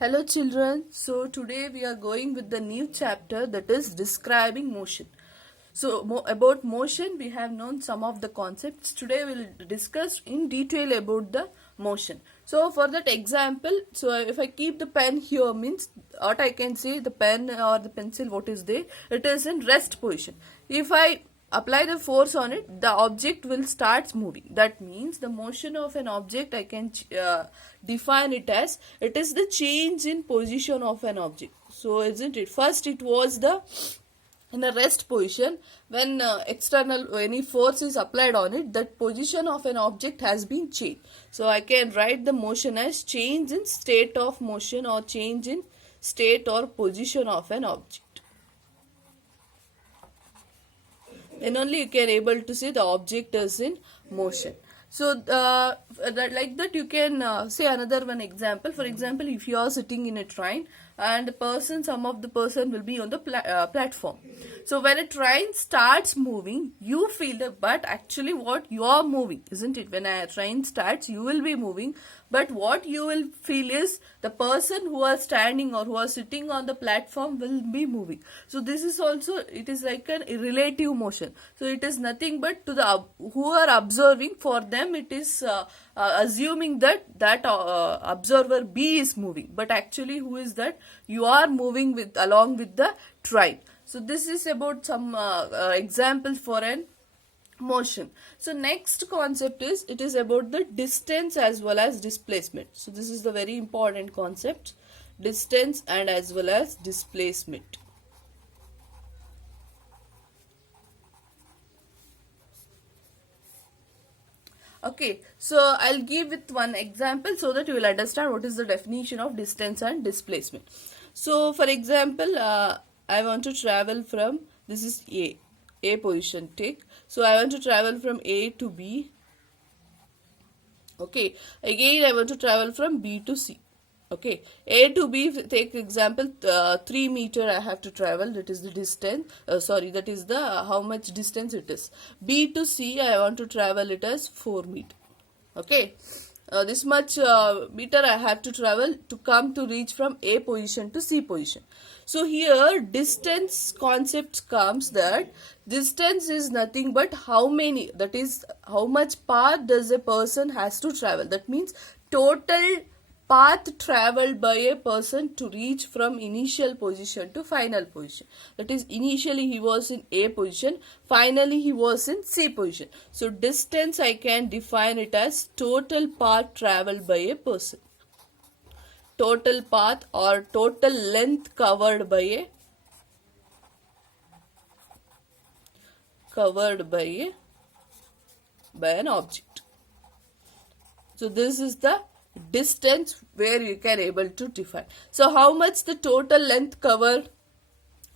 Hello children, so today we are going with the new chapter that is describing motion. So about motion we have known some of the concepts. Today we will discuss in detail about the motion. So for that example, so if I keep the pen here means what I can say, the pen or the pencil, what is there, it is in rest position. If I apply the force on it, the object will start moving. That means the motion of an object I can define it as it is the change in position of an object. So isn't it, first it was the in a rest position. When external any force is applied on it, that position of an object has been changed. So I can write the motion as change in state of motion or change in state or position of an object. Then only you can able to see the object is in motion. So like that you can say another one example. For example, if you are sitting in a train and some of the person will be on the platform. So when a train starts moving, you feel that, but actually what you are moving, isn't it? When a train starts, you will be moving, but what you will feel is the person who are standing or who are sitting on the platform will be moving. So this is also, it is like a relative motion. So it is nothing but to the who are observing, for them it is assuming that observer B is moving, but actually who is that? You are moving with along with the train. So this is about some example for an motion. So next concept is, it is about the distance as well as displacement. So this is the very important concept, distance and as well as displacement. Okay, so I'll give with one example so that you will understand what is the definition of distance and displacement. So for example, I want to travel from, this is A position take. So I want to travel from A to B. Okay, again I want to travel from B to C. Okay, A to B, take example 3 meter I have to travel, that is the distance, that is the how much distance it is. B to C I want to travel it as 4 meter. Okay, this much meter I have to travel to come to reach from A position to C position. So here distance concept comes, that distance is nothing but how many, that is how much path does a person has to travel. That means total path traveled by a person to reach from initial position to final position. That is, initially he was in A position, finally he was in C position. So distance I can define it as total path traveled by a person. Total path or total length covered by an object. So this is the distance where you can able to define. So how much the total length covered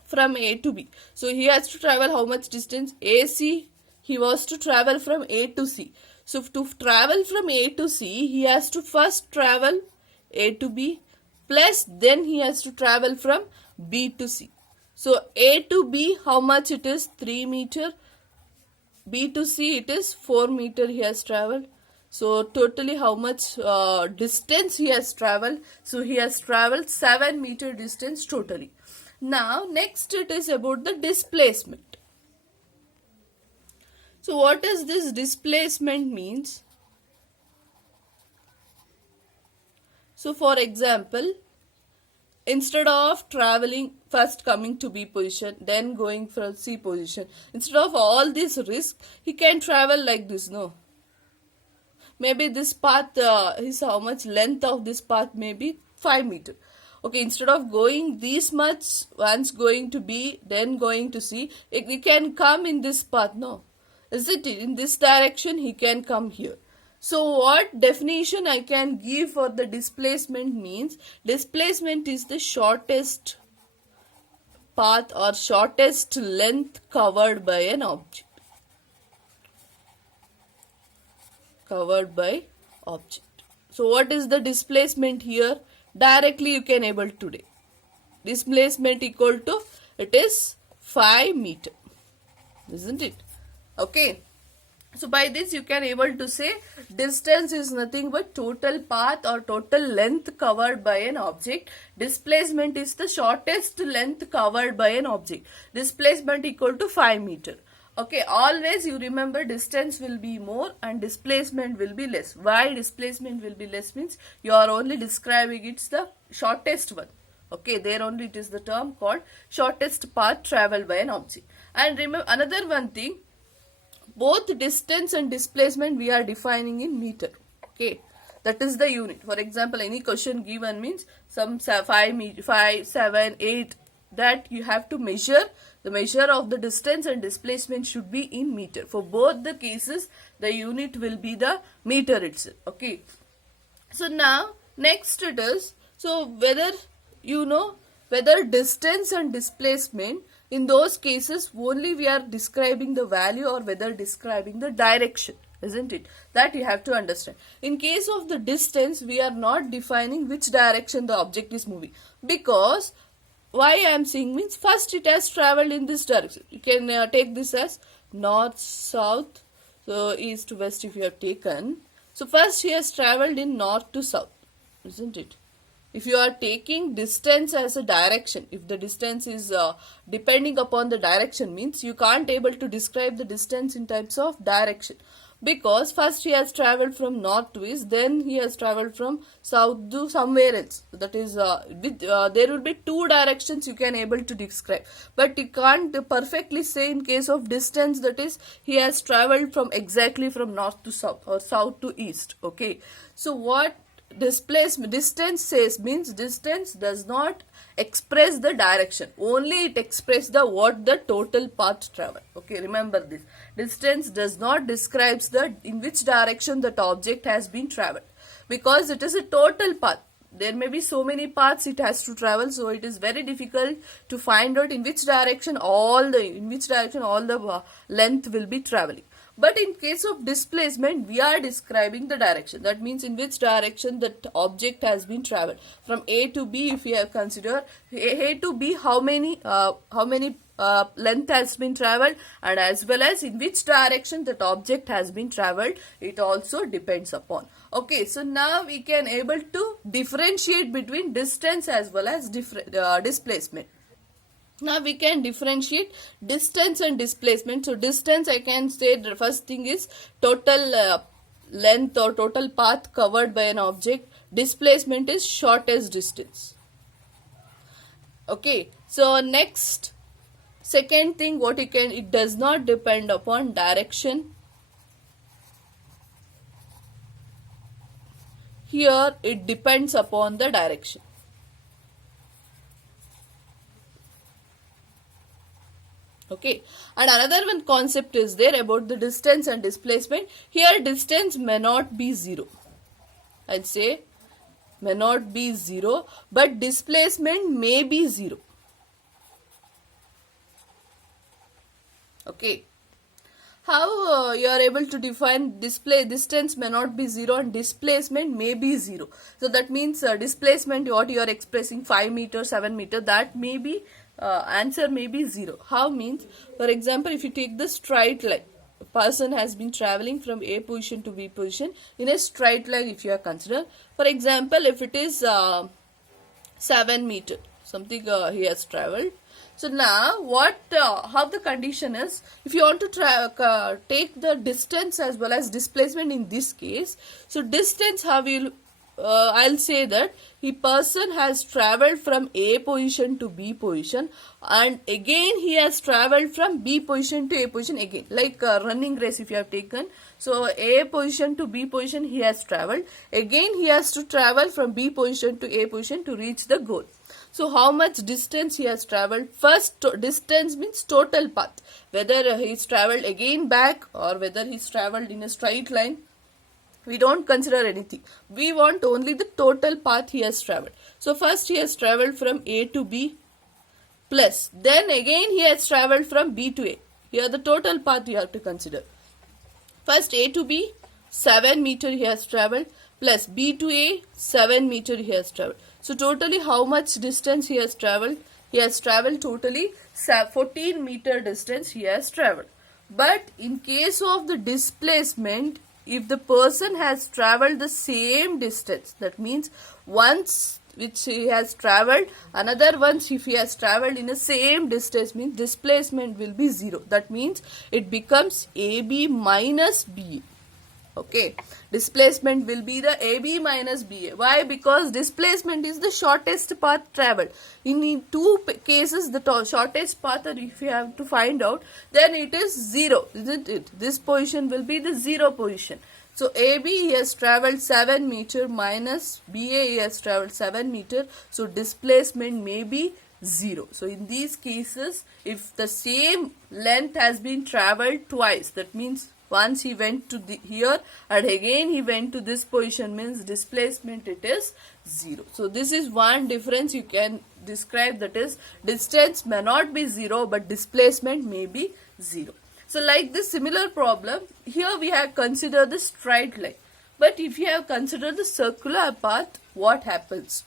from A to B. So he has to travel how much distance? AC, he was to travel from A to C. So to travel from A to C, he has to first travel A to B, plus then he has to travel from B to C. So A to B, how much it is? 3 meter. B to C, it is 4 meter he has traveled. So totally how much distance he has traveled? So he has traveled 7 meter distance totally. Now next it is about the displacement. So what does this displacement means? So for example, instead of traveling, first coming to B position, then going from C position, instead of all this risk, he can travel like this, no? Maybe this path is how much length of this path, maybe 5 meter. Okay, instead of going this much, once going to B, then going to C, he can come in this path, no? Is it in this direction? He can come here. So what definition I can give for the displacement means, displacement is the shortest path or shortest length covered by an object. So what is the displacement here? Directly you can able today. Displacement equal to, it is 5 meter. Isn't it? Okay. So by this you can able to say distance is nothing but total path or total length covered by an object. Displacement is the shortest length covered by an object. Displacement equal to 5 meter. Okay, always you remember distance will be more and displacement will be less. Why displacement will be less means you are only describing it's the shortest one. Okay, there only it is the term called shortest path traveled by an object. And remember another one thing, both distance and displacement we are defining in meter. Okay, that is the unit. For example, any question given means some 5, 7, 8, that you have to measure. The measure of the distance and displacement should be in meter. For both the cases, the unit will be the meter itself. Okay, so now next it is, so whether you know whether distance and displacement, in those cases only we are describing the value or whether describing the direction, isn't it? That you have to understand. In case of the distance, we are not defining which direction the object is moving, because why I am saying means first it has traveled in this direction. You can take this as north, south, so east to west if you have taken. So first he has traveled in north to south, isn't it? If you are taking distance as a direction, if the distance is depending upon the direction, means you can't able to describe the distance in types of direction, because first he has traveled from north to east, then he has traveled from south to somewhere else. That is there will be two directions you can able to describe, but you can't perfectly say in case of distance, that is he has traveled from exactly from north to south or south to east. Okay, so what distance says means distance does not express the direction, only it expresses the what the total path travel. Okay, remember this, distance does not describes the in which direction that object has been traveled, because it is a total path. There may be so many paths it has to travel, so it is very difficult to find out in which direction all the length will be traveling. But in case of displacement, we are describing the direction. That means in which direction that object has been traveled. From A to B, if we have considered A to B, how many length has been traveled, and as well as in which direction that object has been traveled, it also depends upon. Okay, so now we can able to differentiate between distance as well as displacement. Now we can differentiate distance and displacement. So distance, I can say the first thing is total length or total path covered by an object. Displacement is shortest distance. Okay, so next, second thing what you can, it does not depend upon direction. Here it depends upon the direction. Okay, and another one concept is there about the distance and displacement. Here distance may not be 0. I'll say may not be 0, but displacement may be 0. Okay, how you are able to define distance may not be 0 and displacement may be 0. So that means displacement what you are expressing 5 meter, 7 meter, that may be answer may be 0. How means, for example, if you take the straight line, a person has been traveling from A position to B position in a straight line. If you are consider, for example, if it is 7 meter, something he has traveled. So now what how the condition is, if you want to take the distance as well as displacement in this case, so distance how will I'll say that the person has traveled from A position to B position, and again he has traveled from B position to A position again, like running race if you have taken. So A position to B position he has traveled, again he has to travel from B position to A position to reach the goal. So how much distance he has traveled? First distance means total path, whether he's traveled again back or whether he's traveled in a straight line. We don't consider anything. We want only the total path he has traveled. So first he has traveled from A to B plus, then again he has traveled from B to A. Here the total path you have to consider. First A to B, 7 meter he has traveled, plus B to A, 7 meter he has traveled. So totally how much distance he has traveled? He has traveled totally 14 meter distance he has traveled. But in case of the displacement, if the person has traveled the same distance, that means once which he has traveled, another once if he has traveled in the same distance, means displacement will be 0. That means it becomes AB minus BA. Okay, displacement will be the AB minus BA. Why? Because displacement is the shortest path traveled. In two cases, the shortest path, if you have to find out, then it is 0, isn't it? This position will be the 0 position. So AB he has traveled 7 meter minus BA he has traveled 7 meter. So displacement may be 0. So in these cases, if the same length has been traveled twice, that means once he went to here and again he went to this position, means displacement it is 0. So this is one difference you can describe, that is distance may not be 0 but displacement may be 0. So like this similar problem, here we have considered the straight line. But if you have considered the circular path, what happens?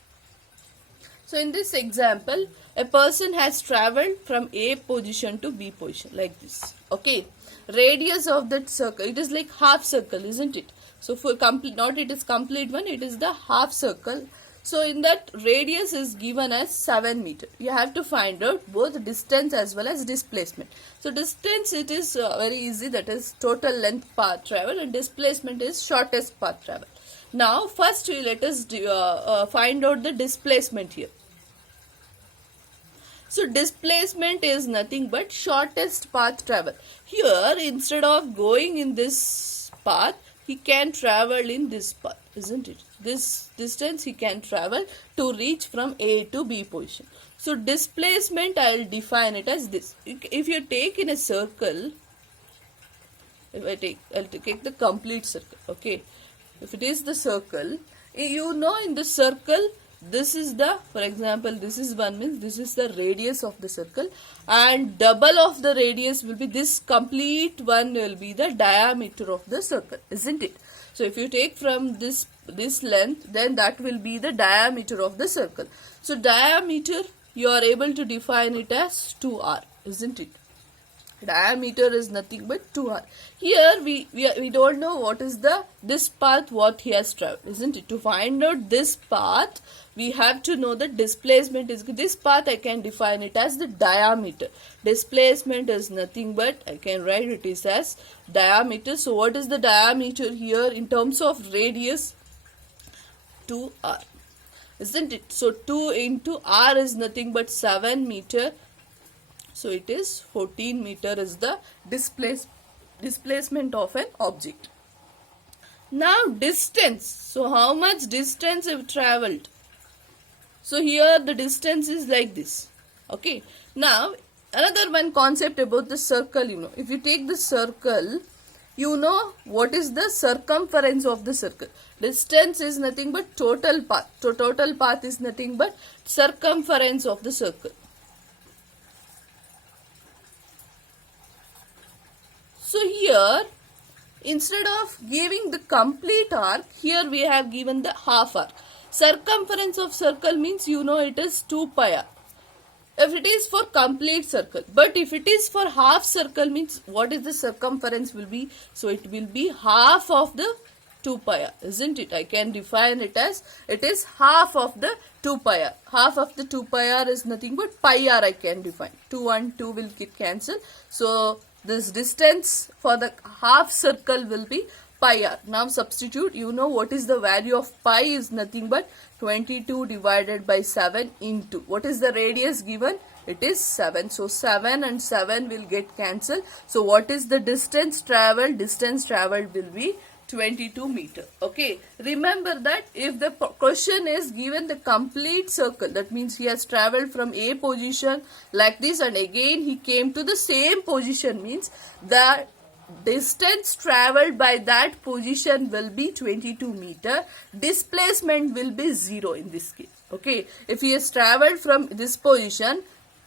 So in this example, a person has traveled from A position to B position like this. Okay. Radius of that circle, it is like half circle, isn't it? So for complete, not it is complete one, it is the half circle. So in that radius is given as 7 meter. You have to find out both distance as well as displacement. So distance it is very easy, that is total length path travel, and displacement is shortest path travel. Now first let us find out the displacement here. So displacement is nothing but shortest path travel. Here instead of going in this path, he can travel in this path, isn't it? This distance he can travel to reach from A to B position. So displacement I will define it as this. If you take in a circle, I'll take the complete circle. Okay. If it is the circle, you know in the circle, this is the, for example, this is 1 means this is the radius of the circle, and double of the radius will be this complete one will be the diameter of the circle, isn't it? So if you take from this length, then that will be the diameter of the circle. So diameter you are able to define it as 2r, isn't it? Diameter is nothing but 2r. Here we don't know what is this path what he has traveled, isn't it? To find out this path, we have to know that displacement is this path. I can define it as the diameter. Displacement is nothing but I can write it is as diameter. So what is the diameter here in terms of radius? 2r, isn't it? So 2 into r is nothing but 7 meter. So it is 14 meter is the displacement of an object. Now distance. So how much distance have traveled? So here the distance is like this. Okay. Now another one concept about the circle, you know. If you take the circle, you know what is the circumference of the circle. Distance is nothing but total path. So total path is nothing but circumference of the circle. So here, instead of giving the complete arc, here we have given the half arc. Circumference of circle means you know it is 2 pi r. If it is for complete circle, but if it is for half circle means what is the circumference will be? So it will be half of the 2 pi r, isn't it? I can define it as it is half of the 2 pi r. Half of the 2 pi r is nothing but pi r I can define. 2 and 2 will get cancelled. So this distance for the half circle will be pi r. Now substitute, you know what is the value of pi is nothing but 22 divided by 7 into, what is the radius given? It is 7. So 7 and 7 will get cancelled. So what is the distance traveled? Distance traveled will be 22 meter. Okay. Remember that if the question is given the complete circle, that means he has traveled from A position like this and again he came to the same position, means the distance traveled by that position will be 22 meter. Displacement will be 0 in this case. Okay. If he has traveled from this position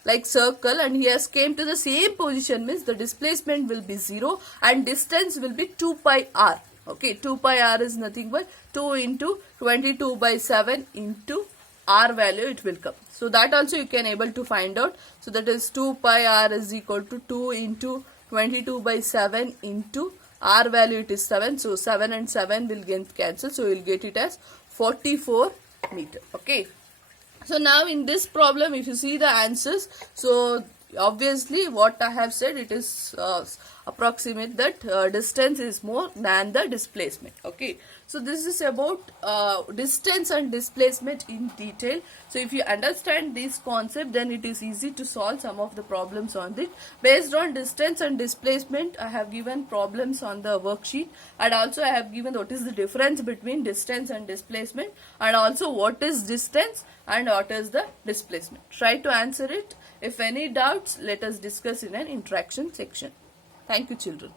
like circle and he has came to the same position, means the displacement will be 0 and distance will be 2 pi r. Okay, 2 pi r is nothing but 2 into 22 by 7 into r value it will come. So that also you can able to find out. So that is 2 pi r is equal to 2 into 22 by 7 into r value, it is 7. So 7 and 7 will get cancelled. So we will get it as 44 meter. Okay. So now in this problem, if you see the answers, so obviously what I have said, it is approximate that distance is more than the displacement. Okay, so this is about distance and displacement in detail. So if you understand this concept, then it is easy to solve some of the problems on it. Based on distance and displacement, I have given problems on the worksheet, and also I have given what is the difference between distance and displacement, and also what is distance and what is the displacement. Try to answer it. If any doubts, let us discuss in an interaction section. Thank you, children.